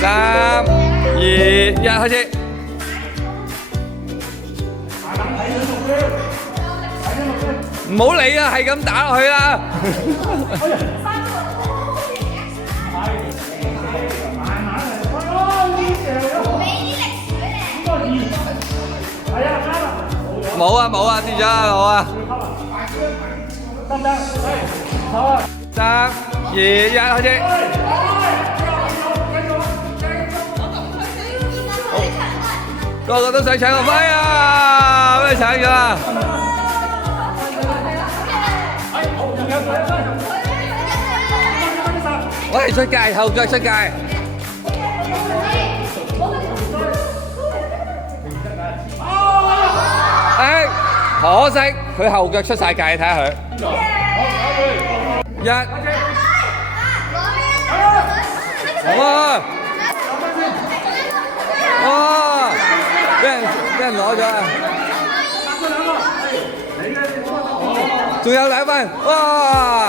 3、2、1，開始。唔好理啊，係咁打落去啦。冇啊冇啊，跌咗啊冇啊。3、2、1，開始。個個都想搶個輝啊！俾佢搶咗啦！喂，出界，後腳出界。誒，可惜佢後腳出晒界，睇下佢。1，哇！哇！俾人攞咗啊！仲有2分，哇！